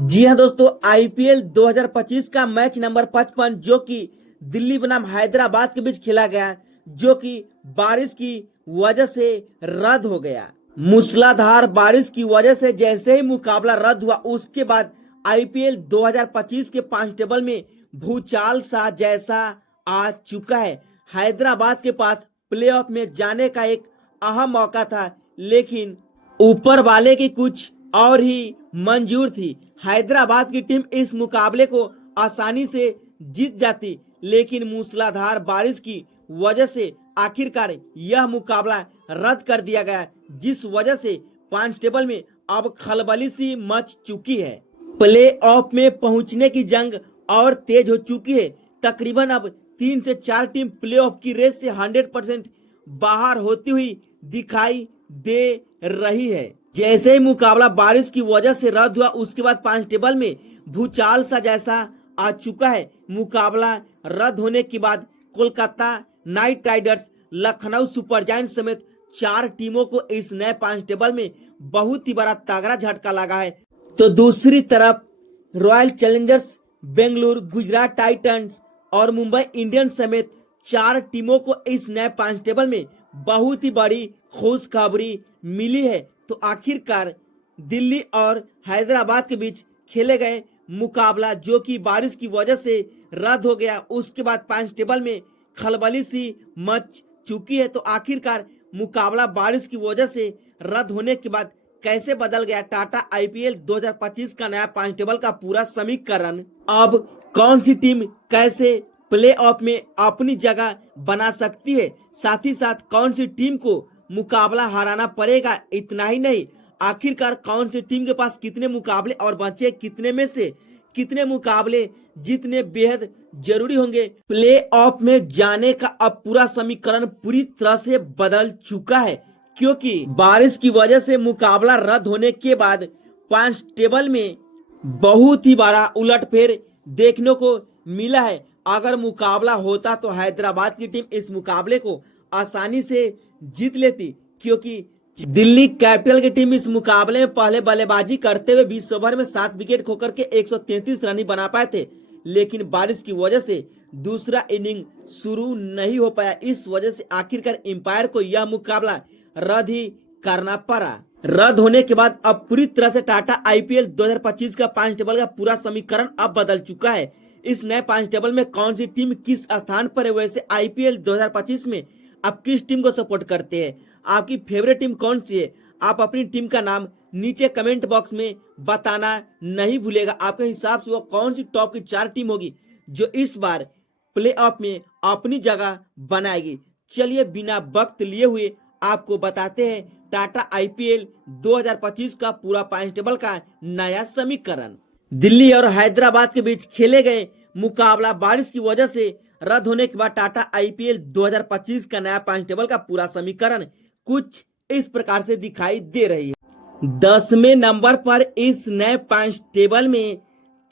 जी हाँ दोस्तों, आईपीएल 2025 का मैच नंबर 55 जो कि दिल्ली बनाम हैदराबाद के बीच खेला गया, जो कि बारिश की वजह से रद्द हो गया। मूसलाधार बारिश की वजह से जैसे ही मुकाबला रद्द हुआ, उसके बाद आईपीएल 2025 के 5 टेबल में भूचाल सा जैसा आ चुका है। हैदराबाद के पास प्लेऑफ में जाने का एक अहम मौका था, लेकिन ऊपर वाले की कुछ और ही मंजूर थी। हैदराबाद की टीम इस मुकाबले को आसानी से जीत जाती, लेकिन मूसलाधार बारिश की वजह से आखिरकार यह मुकाबला रद्द कर दिया गया, जिस वजह से 5 टेबल में अब खलबली सी मच चुकी है। प्ले ऑफ में पहुंचने की जंग और तेज हो चुकी है। तकरीबन अब 3 से 4 टीम प्ले ऑफ की रेस से 100% बाहर होती हुई दिखाई दे रही है। जैसे ही मुकाबला बारिश की वजह से रद्द हुआ, उसके बाद 5 टेबल में भूचाल सा जैसा आ चुका है। मुकाबला रद्द होने के बाद Kolkata night Riders, Lucknow super giants समेत 4 टीमों को इस नए 5 टेबल में बहुत ही बड़ा तगड़ा झटका लगा है। तो दूसरी तरफ royal Challengers Bengaluru, Gujarat Titans और मुंबई इंडियंस समेत 4 टीमों को इस नए 5 टेबल में बहुत ही बड़ी खुशखबरी मिली है। तो आखिरकार दिल्ली और हैदराबाद के बीच खेले गए मुकाबला, जो कि बारिश की वजह से रद्द हो गया, उसके बाद 5 टेबल में खलबली सी मच चुकी है। तो आखिरकार मुकाबला बारिश की वजह से रद्द होने के बाद कैसे बदल गया टाटा आईपीएल 2025 का नया 5 टेबल का पूरा समीकरण। अब कौन सी टीम कैसे प्ले ऑफ में अपनी जगह बना सकती है, साथ ही साथ कौन सी टीम को मुकाबला हराना पड़ेगा। इतना ही नहीं, आखिरकार कौन सी टीम के पास कितने मुकाबले और बचे, कितने में से कितने मुकाबले जीतने बेहद जरूरी होंगे। प्ले ऑफ में जाने का अब पूरा समीकरण पूरी तरह से बदल चुका है, क्योंकि बारिश की वजह से मुकाबला रद्द होने के बाद 5 टेबल में बहुत ही बड़ा उलटफेर देखने को मिला है। अगर मुकाबला होता तो हैदराबाद की टीम इस मुकाबले को आसानी से जीत लेती, क्योंकि दिल्ली कैपिटल की टीम इस मुकाबले में पहले बल्लेबाजी करते हुए 20 ओवर में 7 विकेट खोकर के 133 रन ही बना पाए थे, लेकिन बारिश की वजह से दूसरा इनिंग शुरू नहीं हो पाया। इस वजह से आखिरकार एम्पायर को यह मुकाबला रद्द ही करना पड़ा। रद्द होने के बाद अब पूरी तरह से टाटा आईपीएल 2025 का 5 टेबल का पूरा समीकरण अब बदल चुका है। इस नए 5 टेबल में कौन सी टीम किस स्थान पर है, वैसे आईपीएल 2025 में आप किस टीम को सपोर्ट करते हैं, आपकी फेवरेट टीम कौन सी है। आप अपनी टीम का नाम नीचे कमेंट बॉक्स में बताना नहीं भूलेगा। आपके हिसाब से वो कौन सी टॉप की 4 टीम होगी जो इस बार प्ले ऑफ में अपनी जगह बनाएगी। चलिए बिना वक्त लिए हुए आपको बताते हैं टाटा आईपीएल 2025 का पूरा 5 टेबल का नया समीकरण। दिल्ली और हैदराबाद के बीच खेले गए मुकाबला बारिश की वजह से रद्द होने के बाद टाटा आईपीएल 2025 का नया 5 टेबल का पूरा समीकरण कुछ इस प्रकार से दिखाई दे रही है। 10वें नंबर पर इस नए 5 टेबल में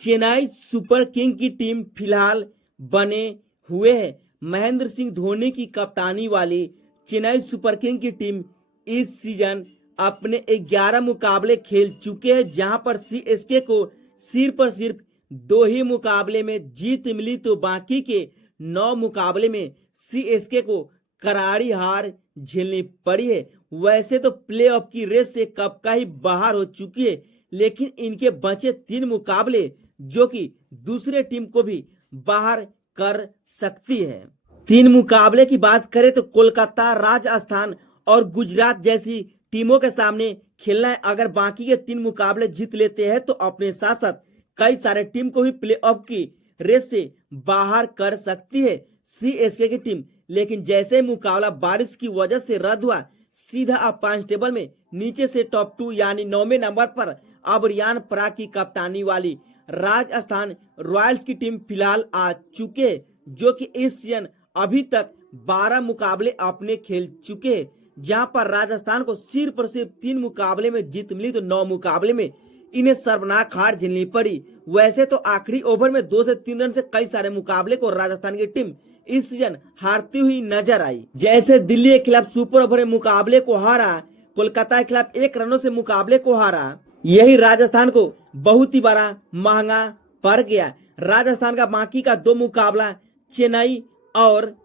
चेन्नई सुपर किंग की टीम फिलहाल बने हुए है। महेंद्र सिंह धोनी की कप्तानी वाली चेन्नई सुपर किंग की टीम इस सीजन अपने 11 मुकाबले खेल चुके हैं, जहां पर सीएसके को सिर्फ 2 ही मुकाबले में जीत मिली, तो बाकी के 9 मुकाबले में सीएसके को करारी हार झेलनी पड़ी है। वैसे तो प्लेऑफ की रेस से कब का ही बाहर हो चुकी है, लेकिन इनके बचे 3 मुकाबले जो कि दूसरे टीम को भी बाहर कर सकती है। 3 मुकाबले की बात करें तो कोलकाता, राजस्थान और गुजरात जैसी टीमों के सामने खेलना है। अगर बाकी के 3 मुकाबले जीत लेते हैं तो अपने साथ साथ कई सारे टीम को भी प्लेऑफ की रेस से बाहर कर सकती है सीएसके की टीम। लेकिन जैसे मुकाबला बारिश की वजह से रद्द हुआ, सीधा अब 5 टेबल में नीचे से टॉप 2 यानी 9वें नंबर पर अब रियान पराग की कप्तानी वाली राजस्थान रॉयल्स की टीम फिलहाल आ चुके हैं, जो कि इस सीजन अभी तक 12 मुकाबले अपने खेल चुके हैं, जहां पर राजस्थान को सिर्फ 3 मुकाबले में जीत मिली, तो 9 मुकाबले में इन्हें शर्मनाक हार झेलनी पड़ी। वैसे तो आखिरी ओवर में 2 से 3 रन से कई सारे मुकाबले को राजस्थान की टीम इस सीजन हारती हुई नजर आई। जैसे दिल्ली के खिलाफ सुपर ओवर में मुकाबले को हारा, कोलकाता के खिलाफ 1 रनों से मुकाबले को हारा, यही राजस्थान को बहुत ही बड़ा महंगा पड़ गया। राजस्थान का बाकी का 2 मुकाबला चेन्नई और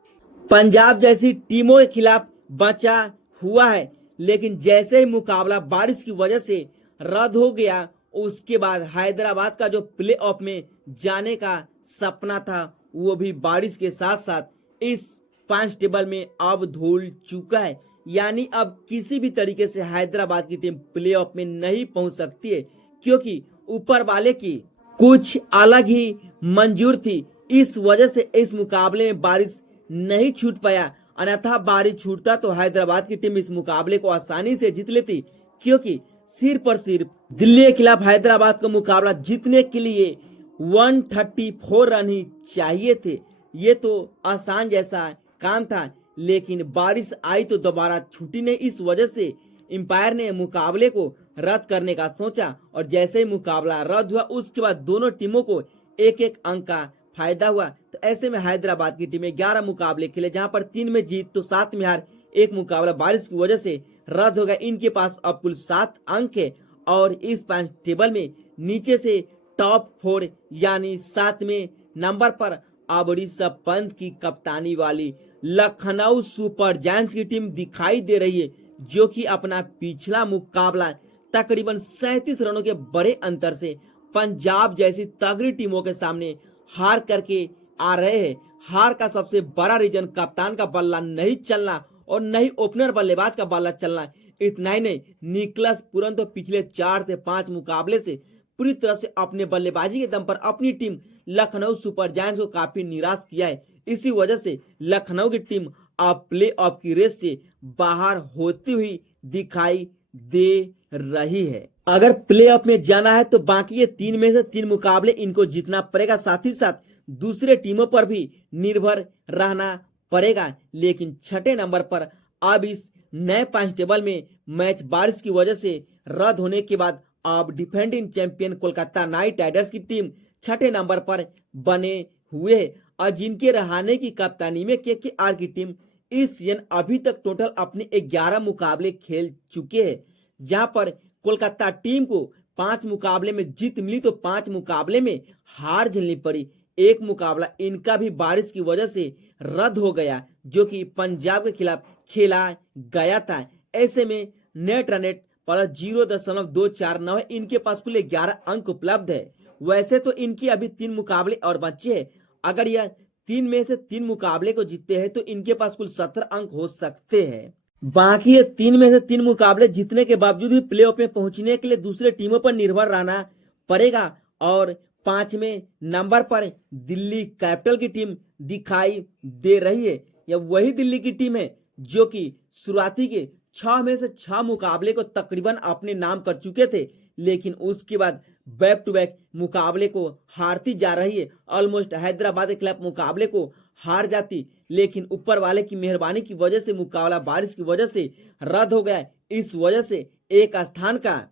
पंजाब जैसी टीमों के खिलाफ बचा हुआ है, लेकिन जैसे ही मुकाबला बारिश की वजह से रद्द हो गया, उसके बाद हैदराबाद का जो प्ले ऑफ में जाने का सपना था वो भी बारिश के साथ साथ इस 5 टेबल में अब धुल चुका है। यानी अब किसी भी तरीके से हैदराबाद की टीम प्ले ऑफ में नहीं पहुंच सकती है, क्योंकि ऊपर वाले की कुछ अलग ही मंजूर थी। इस वजह से इस मुकाबले में बारिश नहीं छूट पाया, अन्यथा बारिश छूटता तो हैदराबाद की टीम इस मुकाबले को आसानी से जीत लेती, क्योंकि सिर्फ और सिर्फ दिल्ली के खिलाफ हैदराबाद का मुकाबला जीतने के लिए 134 रन ही चाहिए थे। ये तो आसान जैसा काम था, लेकिन बारिश आई तो दोबारा छुट्टी नहीं। इस वजह से अंपायर ने मुकाबले को रद्द करने का सोचा, और जैसे ही मुकाबला रद्द हुआ उसके बाद दोनों टीमों को एक एक अंक का फायदा हुआ। तो ऐसे में हैदराबाद की टीमें 11 मुकाबले खेले, जहां पर 3 में जीत तो 7 में हार। एक मुकाबला बारिश की वजह से रद्द हो गया। इनके पास अब कुल 7 अंक है, और इस 5 टेबल में नीचे से टॉप 4 यानी 7वें नंबर पर अब ऋषभ पंत की कप्तानी वाली लखनऊ सुपर जायंट्स की टीम दिखाई दे रही है, जो कि अपना पिछला मुकाबला तकरीबन 37 रनों के बड़े अंतर से पंजाब जैसी तगड़ी टीमों के सामने हार करके आ रहे हैं। हार का सबसे बड़ा रीजन कप्तान का बल्ला नहीं चलना और नहीं ओपनर बल्लेबाज का बल्ला चलना। इतना ही नहीं, निकलस पुरन तो पिछले 4 से 5 मुकाबले से पूरी तरह से अपने बल्लेबाजी के दम पर अपनी टीम लखनऊ सुपर जायंट्स को काफी निराश किया है। इसी वजह से लखनऊ की टीम अब प्ले ऑफ की रेस से बाहर होती हुई दिखाई दे रही है। अगर प्ले ऑफ में जाना है तो बाकी ये 3 में से 3 मुकाबले इनको जीतना पड़ेगा, साथ ही साथ दूसरे टीमों पर भी निर्भर रहना पड़ेगा। लेकिन 6ठे नंबर पर अब इस नए 5 टेबल में मैच बारिश की वजह से रद्द होने के बाद अब defending champion Kolkata night Riders की टीम 6ठे नंबर पर बने हुए है, और जिनके रहाने की कप्तानी में केकेआर की टीम इस सीजन अभी तक टोटल अपने 11 मुकाबले खेल चुके हैं, जहां पर कोलकाता टीम को 5 मुकाबले में जीत मिली तो 5 मुकाबले में हार झेलनी पड़ी। एक मुकाबला इनका भी बारिश की वजह से रद्द हो गया, जो कि पंजाब के खिलाफ खेला गया था। ऐसे में नेट रन रेट प्लस 0.249 है। इनके पास कुल 11 अंक उपलब्ध है। वैसे तो इनकी अभी 3 मुकाबले और बचे हैं। अगर यह 3 में से 3 मुकाबले को जीतते हैं तो इनके पास कुल 17 अंक हो सकते हैं। बाकी ये 3 में से 3 मुकाबले जीतने के बावजूद भी प्लेऑफ में पहुंचने के लिए दूसरे टीमों पर निर्भर रहना पड़ेगा, और 5वें नंबर पर दिल्ली कैपिटल की टीम दिखाई दे रही है। यह वही दिल्ली की टीम है जो कि शुरुआती के 6 में से 6 मुकाबले को तकरीबन अपने नाम कर चुके थे, लेकिन उसके बाद बैक टू बैक मुकाबले को हारती जा रही है। ऑलमोस्ट हैदराबाद के खिलाफ मुकाबले को हार जाती, लेकिन ऊपर वाले की मेहरबानी की वजह से मुकाबला बारिश की वजह से रद्द हो गया। इस वजह से एक स्थान का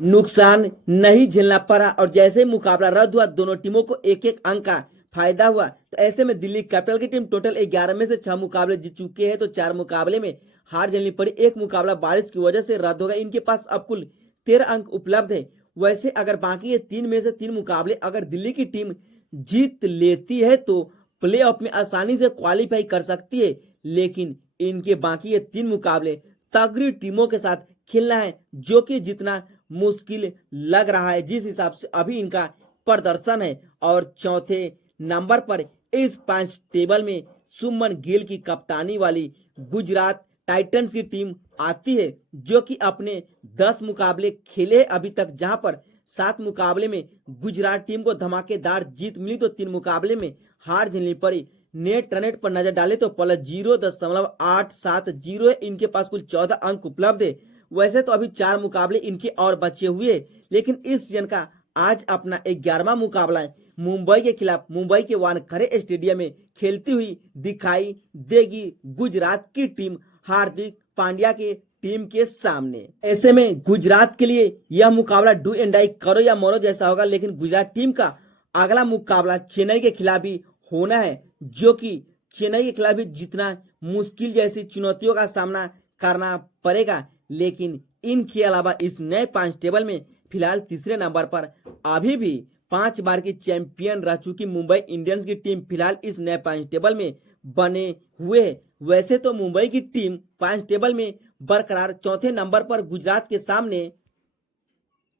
नुकसान नहीं झेलना पड़ा, और जैसे मुकाबला रद्द हुआ दोनों टीमों को एक एक अंक का फायदा हुआ। तो ऐसे में दिल्ली कैपिटल की टीम टोटल 11 में से 6 मुकाबले जीत चुके हैं, तो 4 मुकाबले में हार झेलनी पड़ी। एक मुकाबला बारिश की वजह से रद्द हो गया। इनके पास अब कुल 13 अंक उपलब्ध है। वैसे अगर बाकी ये 3 में से 3 मुकाबले अगर दिल्ली की टीम जीत लेती है तो प्ले ऑफ में आसानी से क्वालिफाई कर सकती है, लेकिन इनके बाकी ये 3 मुकाबले तगड़ी टीमों के साथ खेलना है, जो कि जितना मुश्किल लग रहा है जिस हिसाब से अभी इनका प्रदर्शन है। और चौथे नंबर पर इस 5 टेबल में शुभमन गिल की कप्तानी वाली गुजरात टाइटंस की टीम आती है, जो कि अपने 10 मुकाबले खेले अभी तक, जहां पर 7 मुकाबले में गुजरात टीम को धमाकेदार जीत मिली तो 3 मुकाबले में हार झेलनी पड़ी। नेट रन रेट पर नजर डाले तो प्लस 0.870 है। इनके पास कुल 14 अंक उपलब्ध है। वैसे तो अभी 4 मुकाबले इनके और बचे हुए हैं, लेकिन इस सीजन का आज अपना 11वां मुकाबला है मुंबई के खिलाफ मुंबई के वानखेड़े स्टेडियम में खेलती हुई दिखाई देगी गुजरात की टीम हार्दिक पांड्या के टीम के सामने। ऐसे में गुजरात के लिए यह मुकाबला डू एंड डाई करो या मरो जैसा होगा, लेकिन गुजरात टीम का अगला मुकाबला चेन्नई के खिलाफ ही होना है, जो कि चेन्नई के खिलाफ भी जितना मुश्किल जैसी चुनौतियों का सामना करना पड़ेगा। लेकिन इनके अलावा इस नए 5 टेबल में फिलहाल तीसरे नंबर पर अभी भी 5 बार की चैंपियन रह चुकी मुंबई इंडियंस की टीम फिलहाल इस नए पॉइंट टेबल में बने हुए है। वैसे तो मुंबई की टीम पॉइंट टेबल में बरकरार चौथे नंबर पर गुजरात के सामने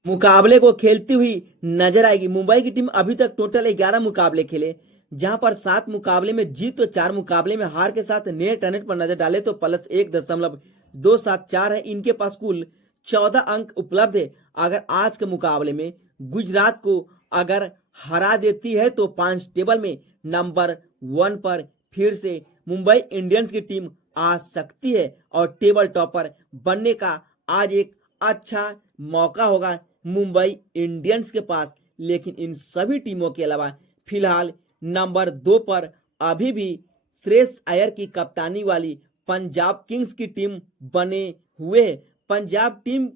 मुकाबले को खेलती हुई नजर आएगी। मुंबई की टीम अभी तक टोटल 11 मुकाबले खेले, जहां पर 7 मुकाबले में जीत तो 4 मुकाबले में हार के साथ नेट रन पर नजर डाले तो प्लस 1.274 है। इनके पास कुल 14 अंक उपलब्ध है। अगर आज के मुकाबले में गुजरात को अगर हरा देती है तो पॉइंट टेबल में नंबर 1 पर फिर से मुंबई इंडियंस की टीम आ सकती है और टेबल टॉपर बनने का आज एक अच्छा मौका होगा मुंबई इंडियंस के पास। लेकिन इन सभी टीमों के अलावा फिलहाल नंबर 2 पर अभी भी श्रेयस अय्यर की कप्तानी वाली पंजाब किंग्स की टीम बने हुए है। पंजाब टीम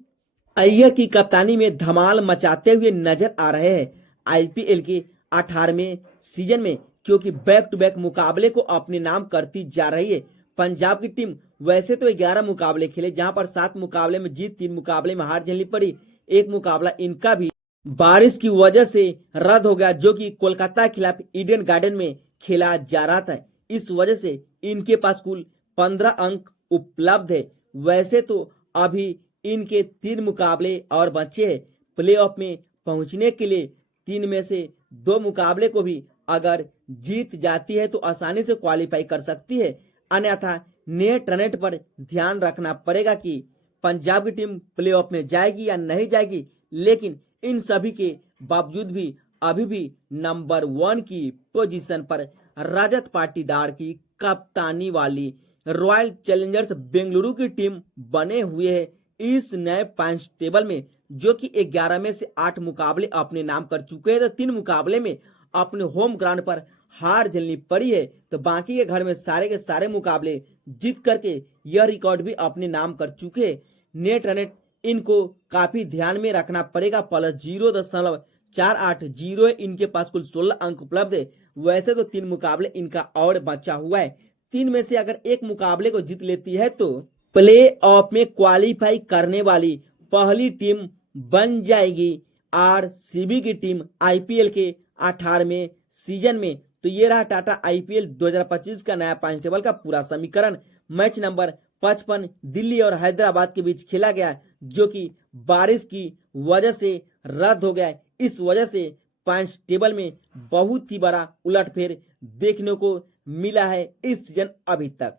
अय्यर की कप्तानी में धमाल मचाते हुए नजर आ रहे हैं आईपीएल के 18वें सीजन में, क्योंकि बैक टू बैक मुकाबले को अपने नाम करती जा रही है। पंजाब की टीम वैसे तो 11 मुकाबले खेले, जहां पर 7 मुकाबले में जीत, 3 मुकाबले में हार झेलनी पड़ी। एक मुकाबला इनका भी बारिश की वजह से रद्द हो गया, जो कि कोलकाता के खिलाफ ईडन गार्डन में खेला जा रहा था। इस वजह से इनके पास कुल 15 अंक उपलब्ध है। वैसे तो अभी इनके 3 मुकाबले और बचे हैं। प्लेऑफ में पहुंचने के लिए 3 में से 2 मुकाबले को भी अगर जीत जाती है तो आसानी से क्वालिफाई कर सकती है। अन्यथा नेट रन पर ध्यान रखना पड़ेगा कि पंजाब की टीम प्लेऑफ में जाएगी या नहीं जाएगी। लेकिन इन सभी के बावजूद भी अभी भी नंबर 1 की पोजीशन पर रजत पाटीदार की कप्तानी वाली रॉयल चैलेंजर्स बेंगलुरु की टीम बने हुए है इस नए पॉइंट टेबल में, जो कि 11 में से 8 मुकाबले अपने नाम कर चुके हैं। तो 3 मुकाबले में अपने होम ग्राउंड पर हार झेलनी पड़ी है, तो बाकी के घर में सारे के सारे मुकाबले जीत करके यह रिकॉर्ड भी अपने नाम कर चुके हैं। नेट रन इनको काफी ध्यान में रखना पड़ेगा, प्लस 0.480 इनके पास कुल 16 अंक उपलब्ध है। वैसे तो 3 मुकाबले इनका और बचा हुआ है। 3 में से अगर एक मुकाबले को जीत लेती है तो प्ले ऑफ में क्वालिफाई करने वाली पहली टीम बन जाएगी आरसीबी की टीम आईपीएल के 18वें सीजन में। तो ये रहा टाटा आईपीएल 2025 का नया पॉइंट टेबल का पूरा समीकरण। मैच नंबर 55 दिल्ली और हैदराबाद के बीच खेला गया, जो कि बारिश की वजह से रद्द हो गया। इस वजह से पॉइंट टेबल में बहुत ही बड़ा उलटफेर देखने को मिला है इस सीजन अभी तक।